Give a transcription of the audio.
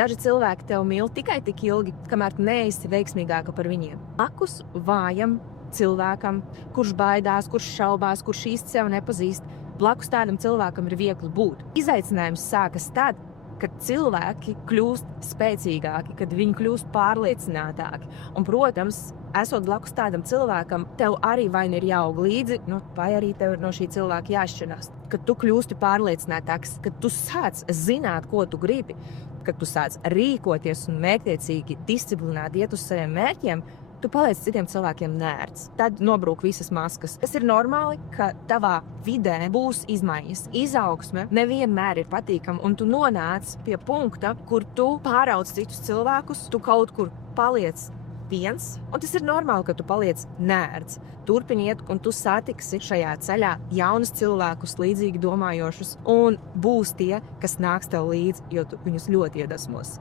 Daži cilvēki tev mīl tikai tik ilgi, kamēr tu neesi veiksmīgāka par viņiem. Blakus vājam cilvēkam, kurš baidās, kurš šaubās, kurš īsti sev nepazīst, blakus tādam cilvēkam ir viegli būt. Izaicinājums sākas tad, kad cilvēki kļūst spēcīgāki, kad viņi kļūst pārliecinātāki. Un, protams, esot blakus tādam cilvēkam, tev arī vai nu ir jāaug līdzi, vai arī tev ir no šī cilvēka jāšķirās. Kad tu kļūsti pārliecinātāks, kad tu sāc zināt, ko tu gribi, kad tu sāc rīkoties un mērķtiecīgi, disciplinēti iet uz saviem mērķiem, tu paliec citiem cilvēkiem nērts. Tad nobrūk visas maskas. Tas ir normāli, ka tavā vidē būs izmaiņas. Izaugsme nevienmēr ir patīkama, un tu nonāc pie punkta, kur tu pārauc citus cilvēkus, tu kaut kur paliec viens, un tas ir normāli, ka tu paliec nērts. Turpini iet, un tu satiksi šajā ceļā jaunus cilvēkus, līdzīgi domājošus, un būs tie, kas nāks tev līdzi, jo tu viņus ļoti iedvesmos.